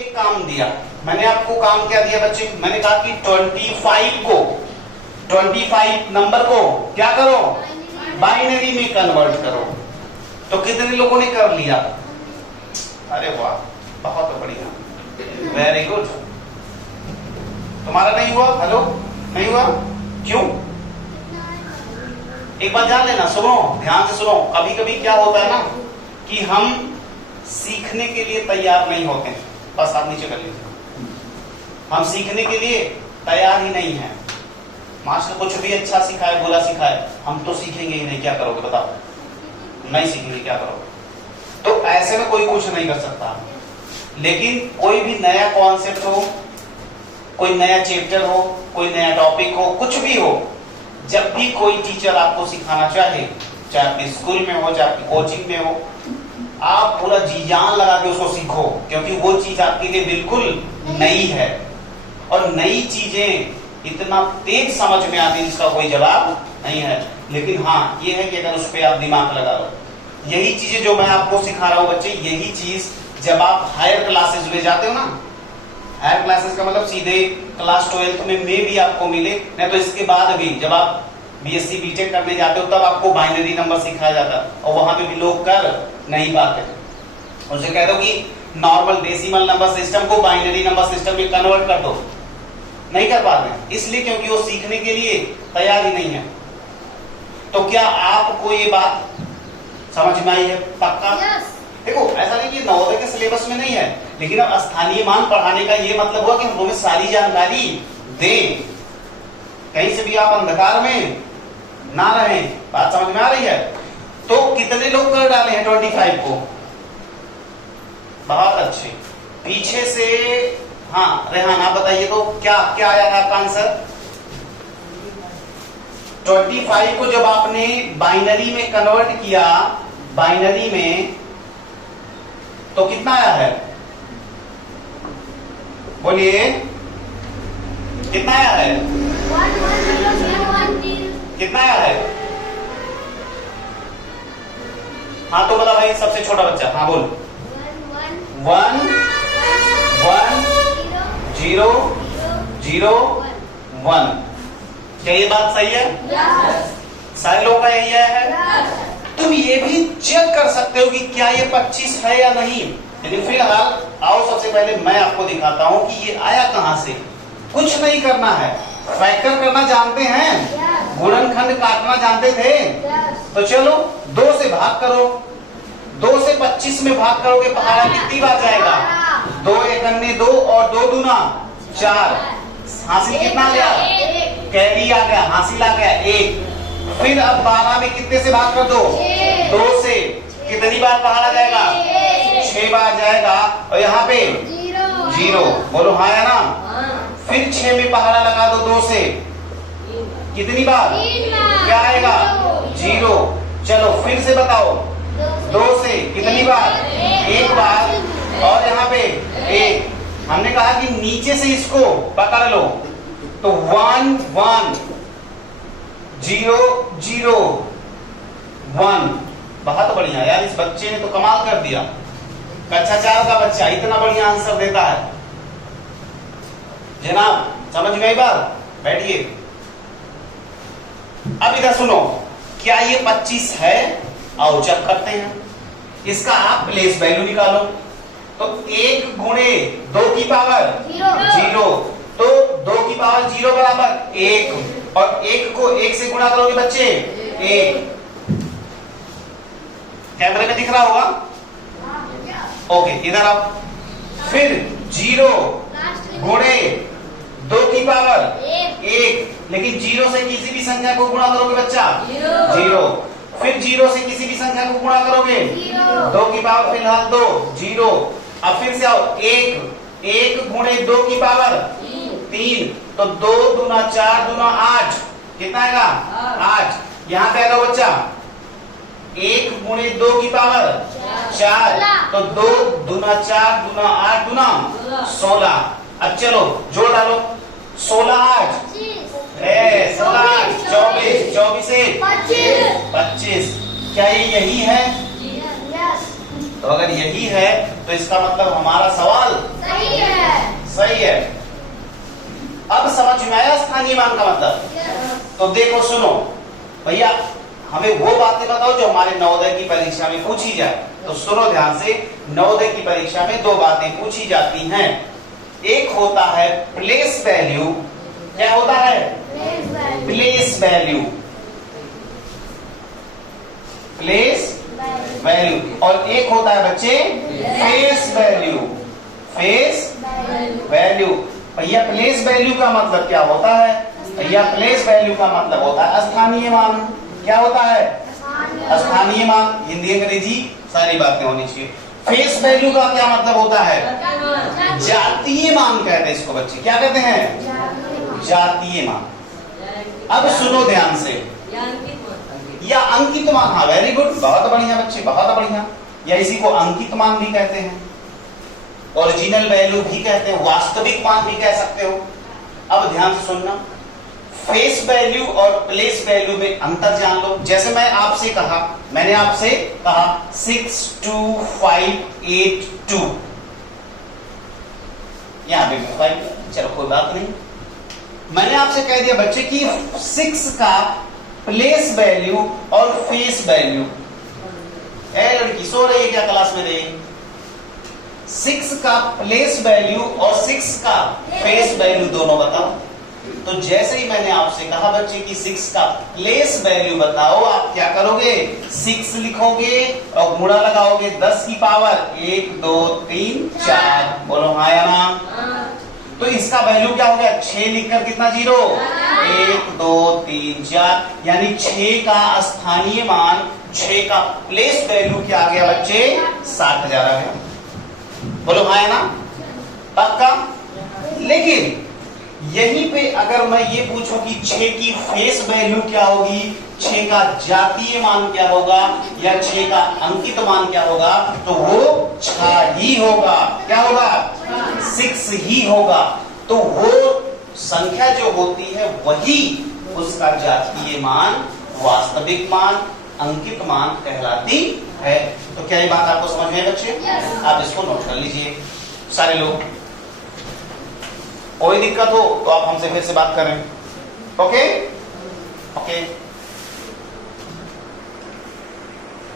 एक काम दिया, मैंने आपको काम क्या दिया बच्चे, मैंने कहा कि 25 नंबर को क्या करो, बाइनरी में कन्वर्ट करो। तो कितने लोगों ने कर लिया? अरे वाह, बहुत बढ़िया, वेरी गुड। तुम्हारा नहीं हुआ? हेलो, नहीं हुआ? क्यों? एक बात जान लेना, सुनो, ध्यान से सुनो। कभी कभी क्या होता है ना कि हम सीखने के लिए तैयार नहीं होते हैं। बस आप नीचे कर लीजिए। हम सीखने के लिए तैयार ही नहीं है। मास्टर कुछ भी अच्छा सिखाए, बुरा सिखाए, हम तो सीखेंगे ही नहीं। क्या करोगे बताओ? नहीं सीखेंगे, क्या करोगे? तो ऐसे में कोई कुछ नहीं कर सकता। लेकिन कोई भी नया कॉन्सेप्ट हो, कोई नया चैप्टर हो, कोई नया टॉपिक हो, कुछ भी हो, जब भी कोई टीचर आपको सिखाना चाहे, चाहे आपके स्कूल में हो, चाहे आपकी कोचिंग में हो, आप पूरा जी जान लगा के उसको सीखो, क्योंकि वो चीज आपके लिए बिल्कुल नई है। और नई चीजें इतना तेज समझ में आती है जिसका कोई जवाब नहीं है। लेकिन हाँ, ये है कि अगर उस पर आप दिमाग लगा लो। यही चीजें जो मैं आपको सिखा रहा हूं बच्चे, यही चीज जब आप हायर क्लासेस में जाते हो ना, हायर क्लासेस का मतलब सीधे क्लास 12th में भी आपको मिले, नहीं तो इसके बाद भी जब आप बीएससी बीटेक करने जाते हो तब आपको बाइनरी नंबर सिखाया जाता है, और वहां पे भी लोग कर नहीं पाते। उसे कह दो कि नॉर्मल डेसिमल नंबर सिस्टम को बाइनरी नंबर सिस्टम में कन्वर्ट कर दो, नहीं कर पाते, इसलिए क्योंकि वो सीखने के लिए तैयार ही नहीं है। तो क्या आपको ये बात समझ में आई है? पक्का? देखो, ऐसा नहीं कि नवोदय के सिलेबस में नहीं है, लेकिन अब स्थानीय मान पढ़ाने का ये मतलब हुआ कि हम तुम्हें सारी जानकारी दें, कहीं से भी आप अंधकार में ना रहें। बात समझ में आ रही है? तो कितने लोग कर डाले हैं 25 को? बहुत अच्छे। पीछे से हाँ, रेहान आप बताइए तो क्या क्या आया है आपका आंसर? 25 को जब आपने बाइनरी में कन्वर्ट किया, बाइनरी में, तो कितना आया है? बोलिए, कितना आया है? कितना आया है? हाँ तो बता भाई, सबसे छोटा बच्चा, हाँ बोल। 1 1 0 0 1। क्या ये बात सही है? सारे लोगों का यही आया है। तुम ये भी चेक कर सकते हो कि क्या ये 25 है या नहीं। लेकिन फिलहाल आओ, सबसे पहले मैं आपको दिखाता हूं कि ये आया कहां से। कुछ नहीं करना है, फैक्टर करना जानते हैं, गुणनखंड काटना जानते थे, तो चलो 2 से भाग करो। 2 से 25 में भाग करोगे, पहाड़ा कितनी बार जाएगा? 2 एकन्ने 2 और 2 दूना 4। हासिल कितना गया? कैरी आ गया, हासिल आ गया 1। फिर अब 12 में कितने से भाग कर दो? 2 से। कितनी बार पहाड़ा जाएगा? 6 बार जाएगा। और यहाँ पे 0। बोलो हाँ या ना? फिर 6 में पहाड़ा लगा दो 2 से, कितनी बार? क्या आएगा? 0। चलो फिर से बताओ, 2 से कितनी बार? 1 बार। और यहाँ पे 1। हमने कहा कि नीचे से इसको पकड़ लो, तो 1 1 0 0 1। बहुत बढ़िया यार, इस बच्चे ने तो कमाल कर दिया। कक्षा 4 का बच्चा इतना बढ़िया आंसर देता है। जनाब समझ में आई बात? बैठिए। अब इधर सुनो, क्या ये 25 है? आओ चेक करते हैं। इसका आप प्लेस वैल्यू निकालो। तो 1 गुणे 2 की पावर 0, तो 2 की पावर 0 बराबर 1, और 1 को 1 से गुणा करोगे बच्चे 1। कैमरे में दिख रहा होगा? ओके, इधर आओ। फिर 0 गुणे 2 की पावर 1, लेकिन 0 से किसी भी संख्या को गुणा करोगे बच्चा 0। फिर 0 से किसी भी संख्या को गुणा करोगे 2 की पावर फिलहाल 2 0। अब फिर से आओ, 1 गुणे 2 की पावर 3, तो 2 दूना 4 दूना 8। कितना आएगा? 8। यहाँ पे आएगा बच्चा 1 गुणे 2 की पावर 4, तो 2 दूना 4 दूना 8 दूना 16। अब चलो जोड़ डालो, 16 8 16 8 24 24 25। क्या ये यही है? तो अगर यही है तो इसका मतलब हमारा सवाल अस्थानीय मान का मतलब? तो देखो सुनो भैया, हमें वो बातें बताओ जो हमारे नवोदय की परीक्षा में पूछी जाए। तो सुनो ध्यान से, नवोदय की परीक्षा में दो बातें पूछी जाती हैं। एक होता है प्लेस वैल्यू। क्या होता है? Place value. Place value. और एक होता है बच्चे फेस वैल्यू। Face value. भैया प्लेस वैल्यू का मतलब क्या होता है? भैया प्लेस वैल्यू का मतलब होता है स्थानीय मान। क्या होता है? स्थानीय मान। हिंदी अंग्रेजी सारी बातें होनी चाहिए। फेस वैल्यू का क्या मतलब होता है? जातीय मान कहते हैं इसको बच्चे। क्या कहते हैं? जातीय मान। अब सुनो ध्यान से, या अंकित मान। हाँ वेरी गुड, बहुत बढ़िया बच्चे, बहुत बढ़िया। या इसी को अंकित मान भी कहते हैं, ओरिजिनल वैल्यू भी कहते हैं, वास्तविक मान भी कह सकते हो। अब ध्यान से सुनना, फेस वैल्यू और प्लेस वैल्यू में अंतर जान लो। जैसे मैंने आपसे कहा 62582, यहां पे 5, चलो कोई बात नहीं। मैंने आपसे कह दिया बच्चे कि 6 का प्लेस वैल्यू और फेस वैल्यू। ए लड़की सो रही है क्या क्लास में? दे 6 का प्लेस वैल्यू और 6 का फेस वैल्यू दोनों बताओ। तो जैसे ही मैंने आपसे कहा बच्चे कि 6 का प्लेस वैल्यू बताओ, आप क्या करोगे? 6 लिखोगे और गुणा लगाओगे 10 की पावर 1 2 3 4। बोलो हाँ या ना? तो इसका वैल्यू क्या हो गया? 6 लिखकर कितना जीरो? 1 2 3 4। यानी 6 का स्थानीय मान, 6 का प्लेस वैल्यू क्या आ गया बच्चे? 60,000 आ गया। बोलो हाँ या ना? पक्का? लेकिन यहीं पे अगर मैं ये पूछूं कि 6 की फेस वैल्यू क्या होगी, 6 का जातीय मान क्या होगा, या 6 का अंकित मान क्या होगा, तो वो 6 ही होगा। क्या होगा? 6 ही होगा। तो वो संख्या जो होती है वही उसका जातीय मान, वास्तविक मान, अंकित मान कहलाती है। तो क्या ये बात आपको समझ में है बच्चे? आप इसको नोट कर लीजिए सारे लोग। कोई दिक्कत हो तो आप हमसे फिर से बात करें। Okay okay.